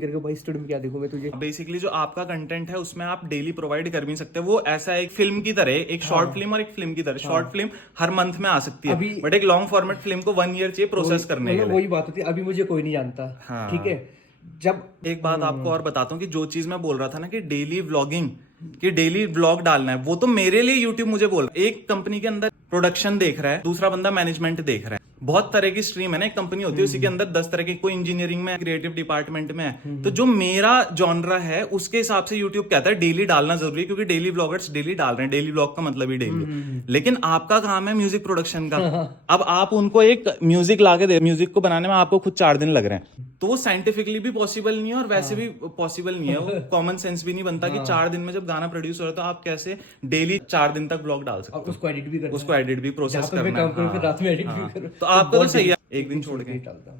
करके भाई स्टूडियो में क्या देखूं मैं तुझे। बेसिकली जो आपका कंटेंट है उसमें आप डेली प्रोवाइड कर भी सकते हो। वो ऐसा एक फिल्म की तरह, एक शॉर्ट फिल्म और एक फिल्म की तरह। शॉर्ट फिल्म हर मंथ में आ सकती है, अभी बट एक लॉन्ग फॉर्मेट फिल्म को 1 ईयर चाहिए प्रोसेस करने के लिए। वही बात होती है, अभी मुझे कोई नहीं जानता। हाँ। ठीक है, जब एक बात आपको और बताता हूँ कि जो चीज मैं बोल रहा था ना कि डेली व्लॉगिंग, कि डेली व्लॉग डालना है, वो तो मेरे लिए यूट्यूब मुझे बोल रहा है। एक कंपनी के अंदर प्रोडक्शन देख रहा है, दूसरा बंदा मैनेजमेंट देख रहा है। बहुत तरह की स्ट्रीम है ना, एक कंपनी होती है उसी के अंदर 10 तरह की, कोई इंजीनियरिंग में, क्रिएटिव डिपार्टमेंट में है। तो जो मेरा जॉनरा है उसके हिसाब से यूट्यूब कहता है डेली डालना जरूरी है, क्योंकि डेली व्लॉगर्स डेली डाल रहे हैं। डेली व्लॉग का मतलब ही डेली। लेकिन आपका काम है म्यूजिक प्रोडक्शन का। अब आप उनको एक म्यूजिक लाके दे, म्यूजिक को बनाने में आपको खुद 4 दिन लग रहे हैं, तो वो साइंटिफिकली भी पॉसिबल नहीं है और वैसे भी पॉसिबल नहीं है। वो कॉमन सेंस भी नहीं बनता कि 4 दिन में जब गाना प्रोड्यूस हो रहा है तो आप कैसे डेली 4 दिन तक व्लॉग डाल सकते हो। उसको एडिट भी करना, उसको एडिट भी प्रोसेस करना काम करूं, फिर है। रात में एडिट भी हाँ। करूं। तो आपका तो सही है, एक दिन छोड़ के डालता हूं।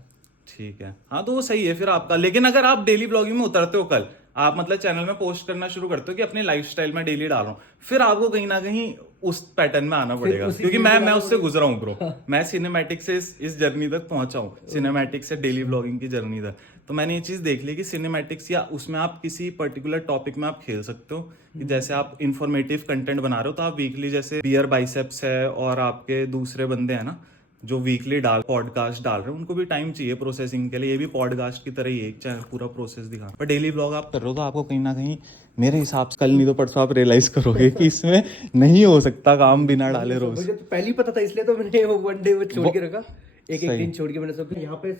ठीक है। हाँ तो वो सही है फिर आपका। लेकिन अगर आप डेली ब्लॉगिंग में उतरते हो, कल आप मतलब चैनल में पोस्ट करना शुरू करते हो कि अपने लाइफस्टाइल में डेली डाल रहा हूँ, फिर आपको कहीं ना कहीं उस पैटर्न में आना पड़ेगा, क्योंकि मैं उससे गुजरा हूँ ब्रो। मैं सिनेमैटिक से इस जर्नी तक पहुंचा हूँ, सिनेमैटिक से डेली ब्लॉगिंग की जर्नी तक। तो मैंने ये चीज देख ली कि सिनेमैटिक्स या उसमें आप किसी पर्टिकुलर टॉपिक में आप खेल सकते हो। कि जैसे आप इंफॉर्मेटिव कंटेंट बना रहे हो तो आप वीकली, जैसे बियर बाइसेप्स है और आपके दूसरे बंदे हैं ना जो वीकली पॉडकास्ट डाल रहे हैं, उनको भी टाइम चाहिए प्रोसेसिंग के लिए। ये भी पॉडकास्ट की तरह ही एक चैनल पूरा प्रोसेस दिखा। पर डेली ब्लॉग आप कर रहे हो तो आपको कहीं ना कहीं मेरे हिसाब से कल नहीं तो परसों आप रियलाइज करोगे कि इसमें नहीं हो सकता काम बिना डाले रोज। मुझे तो पहले ही पता था, इसलिए तो मैंने वो 1 डे वो छोड़ के रखा। एक दिन छोड़ के मैंने सब यहाँ पे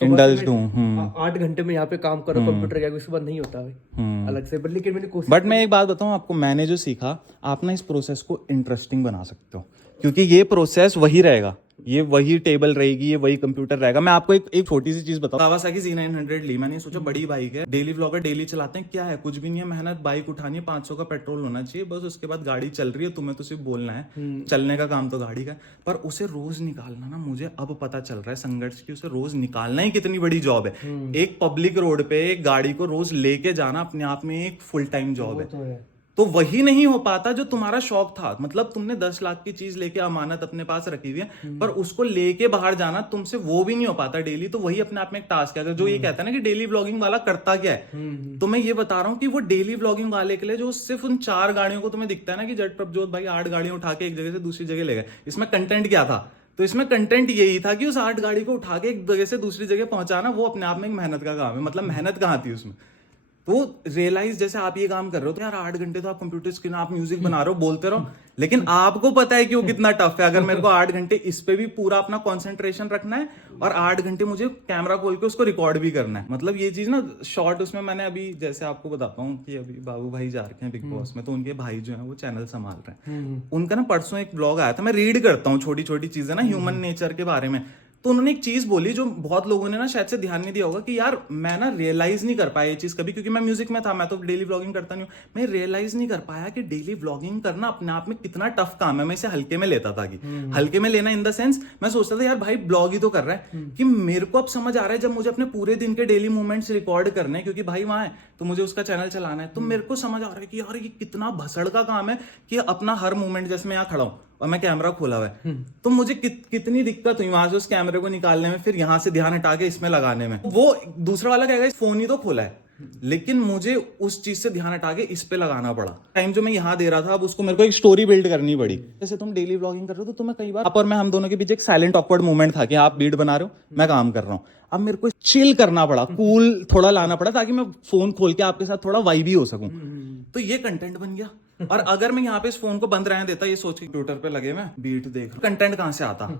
इंडल्ज्ड हूँ। 8 घंटे में यहाँ पे काम करो कंप्यूटर का, उसके बाद नहीं होता है अलग से। बट लेकिन मैंने कोशिश। बट मैं एक बात बताऊं आपको, मैंने जो सीखा, आप ना इस प्रोसेस को इंटरेस्टिंग बना सकते हो, क्योंकि ये प्रोसेस वही रहेगा, ये वही टेबल रहेगी, ये वही कंप्यूटर रहेगा। मैं आपको एक छोटी सी चीज बताऊं। कावासाकी Z900 ली मैंने, सोचा बड़ी बाइक है, डेली व्लॉगर डेली चलाते हैं, क्या है, कुछ भी नहीं है, मेहनत, बाइक उठानी है, 500 का पेट्रोल होना चाहिए बस, उसके बाद गाड़ी चल रही है, तुम्हें तो सिर्फ बोलना है, चलने का काम तो गाड़ी का। पर उसे रोज निकालना ना, मुझे अब पता चल रहा है संघर्ष की, उसे रोज निकालना ही कितनी बड़ी जॉब है। एक पब्लिक रोड पे एक गाड़ी को रोज लेके जाना अपने आप में एक फुल टाइम जॉब है। तो वही नहीं हो पाता जो तुम्हारा शौक था। मतलब तुमने 10 लाख की चीज लेके अमानत अपने पास रखी हुई है, पर उसको लेके बाहर जाना तुमसे वो भी नहीं हो पाता डेली। तो वही अपने आप में एक टास्क है। अगर जो ये कहता है ना कि डेली व्लॉगिंग वाला करता क्या है, तो मैं ये बता रहा हूँ कि वो डेली व्लॉगिंग वाले के लिए जो सिर्फ उन 4 गाड़ियों को तुम्हें दिखता है ना कि जट प्रभजोत भाई 8 गाड़ियां उठा के एक जगह से दूसरी जगह ले गए, इसमें कंटेंट क्या था? तो इसमें कंटेंट यही था कि उस 8 गाड़ी को उठा के एक जगह से दूसरी जगह पहुंचाना, वो अपने आप में एक मेहनत का काम है। मतलब मेहनत कहाँ थी उसमें? तो रियलाइज, जैसे आप ये काम कर रहे हो तो यार 8 घंटे तो आप कंप्यूटर स्क्रीन, आप म्यूजिक बना रहे हो, बोलते रहो, लेकिन आपको पता है कि वो कितना टफ है। अगर मेरे को 8 घंटे इस पे भी पूरा अपना कंसंट्रेशन रखना है और 8 घंटे मुझे कैमरा खोल के उसको रिकॉर्ड भी करना है, मतलब ये चीज ना शॉर्ट। उसमें मैंने अभी जैसे आपको बताता हूँ कि अभी बाबू भाई जा रखे हैं बिग बॉस में, तो उनके भाई जो है वो चैनल संभाल रहे हैं। उनका ना परसों एक ब्लॉग आया था, मैं रीड करता हूँ छोटी छोटी चीजें ना ह्यूमन नेचर के बारे में। तो उन्होंने एक चीज बोली जो बहुत लोगों ने ना शायद से ध्यान नहीं दिया होगा, कि यार मैं ना रियलाइज नहीं कर पाया ये चीज कभी, क्योंकि मैं म्यूजिक में था, मैं तो डेली व्लॉगिंग करता नहीं हूँ। मैं रियलाइज नहीं कर पाया कि डेली व्लॉगिंग करना अपने आप में कितना टफ काम है। मैं इसे हल्के में लेता था, कि हल्के में लेना इन द सेंस, मैं सोचता था यार भाई ब्लॉग ही तो कर रहा है। कि मेरे को अब समझ आ रहा है, जब मुझे अपने पूरे दिन के डेली मूवमेंट्स रिकॉर्ड करने हैं, क्योंकि भाई वहां है तो मुझे उसका चैनल चलाना है, तो मेरे को समझ आ रहा है कि यार ये कितना भसड़ का काम है कि अपना हर मूवमेंट, जैसे मैं यहाँ खड़ा हूँ और मैं कैमरा खोला हुआ है, तो मुझे कितनी दिक्कत हुई वहां से उस कैमरे को निकालने में, फिर यहां से ध्यान हटा के इसमें लगाने में। वो दूसरा वाला कहेगा फोन ही तो खोला है, लेकिन मुझे उस चीज से ध्यान हटा के इस पे लगाना पड़ा। टाइम जो मैं यहाँ दे रहा था, अब उसको मेरे को एक स्टोरी बिल्ड करनी पड़ी। जैसे तुम डेली व्लॉगिंग कर रहे हो तो तुम्हें कई बार आप और मैं, हम दोनों के बीच एक साइलेंट ऑकवर्ड मोमेंट था कि आप बीट बना रहे हो, मैं काम कर रहा हूँ। अब मेरे को चिल करना पड़ा, कूल थोड़ा लाना पड़ा, ताकि मैं फोन खोल के आपके साथ थोड़ा वाइब ही हो सकूं। तो ये कंटेंट बन गया। और अगर मैं यहाँ पे इस फोन को बंद रहने देता, ये सोच के कंप्यूटर पे लगे मैं बीट देख रहा, कंटेंट कहां से आता?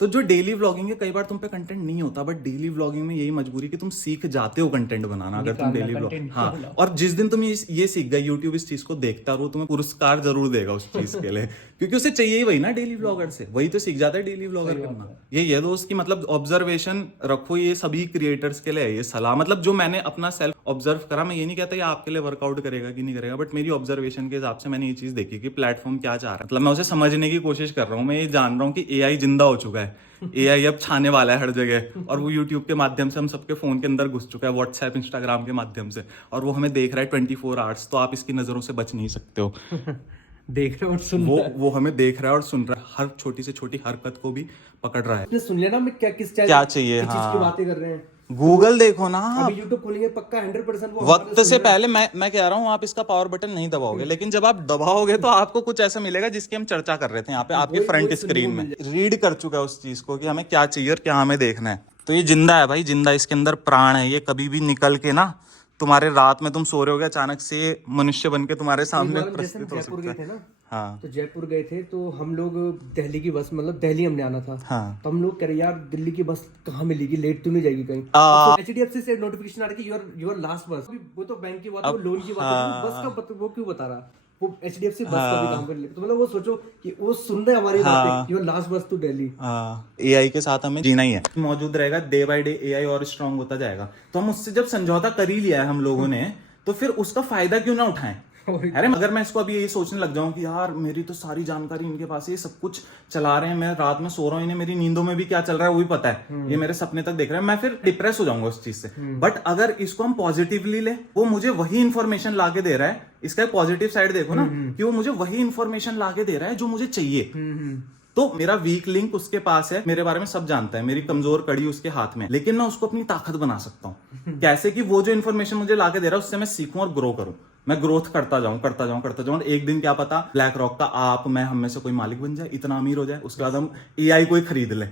तो जो डेली व्लॉगिंग है, कई बार तुम पे कंटेंट नहीं होता, बट डेली व्लॉगिंग में यही मजबूरी कि तुम सीख जाते हो कंटेंट बनाना। अगर तुम डेली व्लॉग, हाँ, और जिस दिन तुम ये सीख गए, यूट्यूब इस चीज को देखता है और वो तुम्हें पुरस्कार जरूर देगा उस चीज के लिए, क्योंकि उसे चाहिए ही वही ना डेली व्लॉगर से, वही तो सीख जाता है डेली व्लॉगर करना। ये दोस्त की मतलब ऑब्जर्वेशन रखो, ये सभी क्रिएटर्स के लिए है ये सलाह। मतलब जो मैंने अपना सेल्फ ऑब्जर्व करा, मैं ये नहीं कहता ये आपके लिए वर्कआउट करेगा कि नहीं करेगा, बट मेरी ऑब्जर्वेशन के हिसाब से मैंने ये चीज देखी कि प्लेटफॉर्म क्या चाह रहा है। मतलब मैं उसे समझने की कोशिश कर रहा हूँ। मैं ये जान रहा हूँ कि एआई जिंदा हो चुका है, एआई अब छाने वाला है हर जगह, और वो यूट्यूब के माध्यम से हम सबके फोन के अंदर घुस चुका है, व्हाट्सएप इंस्टाग्राम के माध्यम से, और वो हमें देख रहा है 24 आवर्स। तो आप इसकी नजरों से बच नहीं सकते हो। देख रहे और सुन वो हमें देख रहा है और सुन रहा है, हर छोटी से छोटी हरकत को भी पकड़ रहा है। सुन लेना मैं क्या किस क्या चाहिए, चीज की बातें कर रहे हैं। गूगल देखो ना आप, अभी यूट्यूब खोलेंगे पक्का 100% वो वक्त से पहले मैं कह रहा हूँ आप इसका पावर बटन नहीं दबाओगे, लेकिन जब आप दबाओगे तो आपको कुछ ऐसा मिलेगा जिसकी हम चर्चा कर रहे थे यहाँ पे आपकी फ्रंट स्क्रीन में। रीड कर चुका है उस चीज को कि हमें क्या चाहिए और क्या हमें देखना है। तो ये जिंदा है भाई, जिंदा, इसके अंदर प्राण है। ये कभी भी निकल के ना तुम्हारे रात में तुम सो रहे होगे अचानक से ये मनुष्य बन के तुम्हारे सामने प्रस्तुत हो जयपुर सकता गए है। थे ना, हाँ तो जयपुर गए थे तो हम लोग दिल्ली की बस, मतलब दिल्ली हमने आना था। हाँ तो हम लोग कह रहे यार दिल्ली की बस कहाँ मिलेगी, लेट तो नहीं जाएगी कहीं। HDFC से नोटिफिकेशन आ रहा है कि योर लास्ट बस। वो तो बैंक की बात है, वो लोन की बात है, बस का वो क्यों बता रहा, वो HDFC बस का भी काम कर ले। तो मतलब वो सोचो कि वो सुन रहे हमारी बातें, योर लास्ट बस टू दिल्ली। AI के साथ हमें जीना ही है, मौजूद रहेगा। डे बाय डे AI और स्ट्रांग होता जाएगा। तो हम उससे जब समझौता कर ही लिया है हम लोगों ने, तो फिर उसका फायदा क्यों ना उठाएं। अरे अगर मैं इसको अभी यही सोचने लग जाऊं कि यार मेरी तो सारी जानकारी इनके पास है, ये सब कुछ चला रहे हैं, मैं रात में सो रहा हूँ, इन्हें मेरी नींदों में भी क्या चल रहा है वो भी पता है, ये मेरे सपने तक देख रहे हैं, मैं फिर डिप्रेस हो जाऊंगा उस चीज से। बट अगर इसको हम पॉजिटिवली ले, वो मुझे वही इंफॉर्मेशन लाके दे रहा है, इसका एक पॉजिटिव साइड देखो ना, कि वो मुझे वही इंफॉर्मेशन लाके दे रहा है जो मुझे चाहिए। तो मेरा वीक लिंक उसके पास है, मेरे बारे में सब जानता है, मेरी कमजोर कड़ी उसके हाथ में, लेकिन मैं उसको अपनी ताकत बना सकता हूँ। कैसे कि वो जो इन्फॉर्मेशन मुझे लाके दे रहा है उससे मैं सीखूं और ग्रो करूं, मैं ग्रोथ करता जाऊं और एक दिन क्या पता ब्लैक रॉक का आप मैं हम में से कोई मालिक बन जाए, इतना अमीर हो जाए, उसके बाद हम AI को ही खरीद ले।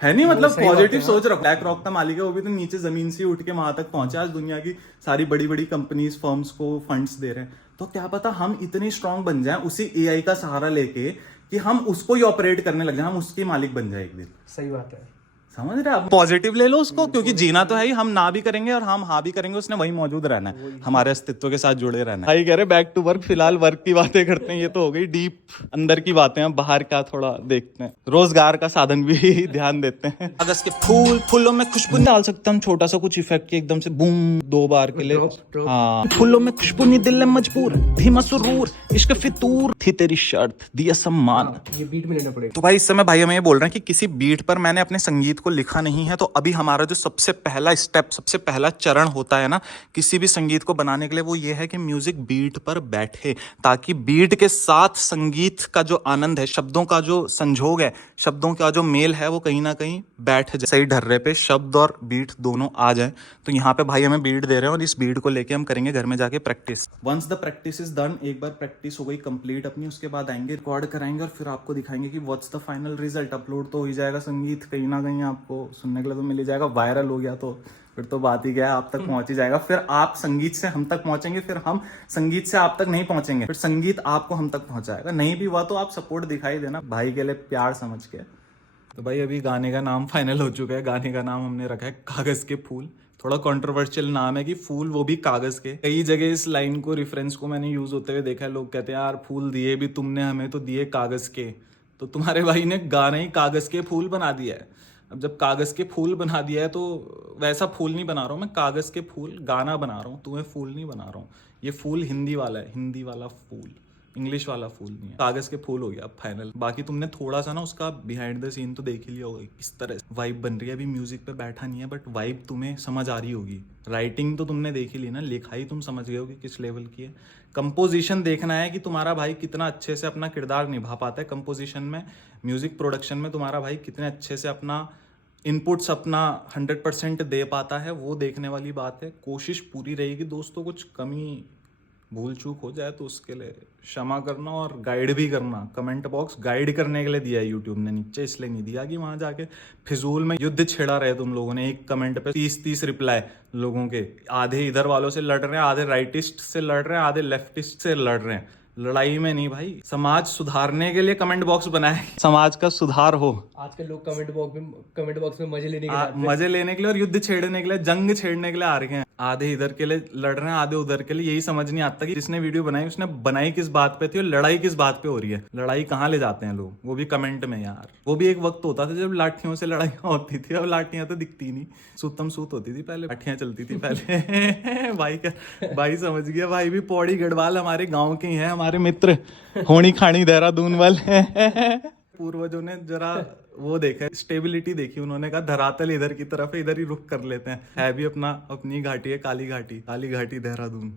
है नहीं, मतलब पॉजिटिव सोच रखो। ब्लैक रॉक का मालिक है, वो भी तो नीचे जमीन से उठ के वहां तक पहुंचा, आज दुनिया की सारी बड़ी बड़ी कंपनीज फर्म्स को फंड्स दे रहे हैं। तो क्या पता हम इतने स्ट्रांग बन जाएं उसी AI का सहारा लेके कि हम उसको ही ऑपरेट करने लग जाए, हम उसके मालिक बन जाए एक दिन। सही बात है, समझ रहे आप, पॉजिटिव ले लो उसको, क्योंकि जीना तो है ही, हम ना भी करेंगे और हम हाँ भी करेंगे, उसने वही मौजूद रहना है, हमारे अस्तित्व के साथ जुड़े रहना है। भाई कह रहे बैक टू वर्क, फिलहाल वर्क की बातें करते हैं, ये तो हो गई डीप अंदर की बातें, हम बाहर का थोड़ा देखते हैं, रोजगार का साधन भी ध्यान देते हैं। कागज के फूल, फूलों में खुशबू डाल सकते हैं हम, छोटा सा कुछ इफेक्ट एकदम से बूम 2 बार के लिए। हाँ, फूलों में खुशबू नहीं दिल मजबूर, धीमा सुरूर, इश्क फितूर, थी तेरी शर्त दिया सम्मान। ये बीट में लेना पड़ेगा। तो भाई इस समय भाई हमें ये बोल रहे हैं कि किसी बीट पर मैंने अपने संगीत को लिखा नहीं है। तो अभी हमारा जो सबसे पहला स्टेप, सबसे पहला चरण होता है ना किसी भी संगीत को बनाने के लिए, वो ये है कि म्यूजिक बीट पर बैठे, ताकि बीट के साथ संगीत का जो आनंद है, शब्दों का जो संजोग है, शब्दों का जो मेल है, वो कहीं ना कहीं बैठ जाए, सही ढर्रे पे शब्द और बीट दोनों आ जाए। तो यहाँ पे भाई हमें बीट दे रहे हैं और इस बीट को लेके हम करेंगे घर में जाके practice. Once the practice is done, एक बार प्रैक्टिस हो गई कंप्लीट अपनी, उसके बाद आएंगे रिकॉर्ड कराएंगे और फिर आपको दिखाएंगे कि what's the final result. Upload तो हो ही जाएगा संगीत, कहीं ना कहीं आपको सुनने के लिए तो मिल ही जाएगा। वायरल हो गया तो फिर तो बात ही क्या है, आप तक पहुंच ही जाएगा। फिर आप संगीत से हम तक पहुंचेंगे, फिर हम संगीत से आप तक नहीं पहुंचेंगे, फिर संगीत आपको हम तक पहुंचाएगा। नहीं भी हुआ तो आप सपोर्ट दिखाई देना भाई के लिए प्यार समझ के। तो भाई अभी गाने का नाम फाइनल हो चुका है, गाने का नाम हमने रखा है कागज के फूल। थोड़ा कंट्रोवर्शियल नाम है कि फूल वो भी कागज के। कई जगह इस लाइन को, रेफरेंस को मैंने यूज होते हुए देखा है, लोग कहते हैं यार फूल दिए भी तुमने हमें तो दिए कागज के। तो तुम्हारे भाई ने गाना ही कागज के फूल बना दिया है। अब जब कागज के फूल बना दिया है तो वैसा फूल नहीं बना रहा हूँ मैं, कागज के फूल गाना बना रहा हूँ, तुम्हें फूल नहीं बना रहा हूँ। ये फूल हिंदी वाला है, हिंदी वाला फूल, इंग्लिश वाला फूल नहीं है। कागज के फूल हो गया अब फाइनल। बाकी तुमने थोड़ा सा ना उसका बिहाइंड द सीन तो देख ही लिया होगा, इस तरह वाइब बन रही है। अभी म्यूजिक पे बैठा नहीं है, बट वाइब तुम्हें समझ आ रही होगी। राइटिंग तो तुमने देख ही ली ना, लिखाई तुम समझ गए हो कि किस लेवल की है। कंपोजिशन देखना है कि तुम्हारा भाई कितना अच्छे से अपना किरदार निभा पाता है कंपोजिशन में, म्यूजिक प्रोडक्शन में तुम्हारा भाई कितने अच्छे से अपना इनपुट्स अपना 100% दे पाता है, वो देखने वाली बात है। कोशिश पूरी रहेगी दोस्तों, कुछ कमी भूल चूक हो जाए तो उसके लिए क्षमा करना और गाइड भी करना। कमेंट बॉक्स गाइड करने के लिए दिया है यूट्यूब ने, नीचे इसलिए नहीं दिया कि वहां जाके फिजूल में युद्ध छेड़ा रहे तुम लोगों ने। एक कमेंट पे 30 रिप्लाई लोगों के, आधे इधर वालों से लड़ रहे हैं, आधे राइटिस्ट से लड़ रहे हैं, आधे लेफ्टिस्ट से लड़ रहे हैं। लड़ाई में नहीं भाई, समाज सुधारने के लिए कमेंट बॉक्स बनाया है, समाज का सुधार हो। आजकल लोग कमेंट बॉक्स में मजे लेने के लिए और युद्ध छेड़ने के लिए, जंग छेड़ने के लिए आ रहे हैं। आधे इधर के लिए लड़ रहे हैं, आधे उधर के लिए। यही समझ नहीं आता कि जिसने वीडियो बनाई उसने बनाई किस बात पे थी और लड़ाई किस बात पे हो रही है। लड़ाई कहाँ ले जाते हैं लोग, वो भी कमेंट में यार। वो भी एक वक्त होता था जब लाठियों से लड़ाई होती थी, अब लाठियां तो दिखती नहीं, सूतम सूत होती थी पहले, लाठियां चलती थी पहले। भाई समझ गया, भाई भी पौड़ी गढ़वाल हमारे गाँव के ही है, हमारे मित्र होनी खानी देहरादून वाले। पूर्वजों ने जरा वो देखा, स्टेबिलिटी देखी, उन्होंने कहा धरातल इधर की तरफ है, इधर ही रुक कर लेते हैं। है भी अपनी घाटी है, काली घाटी देहरादून।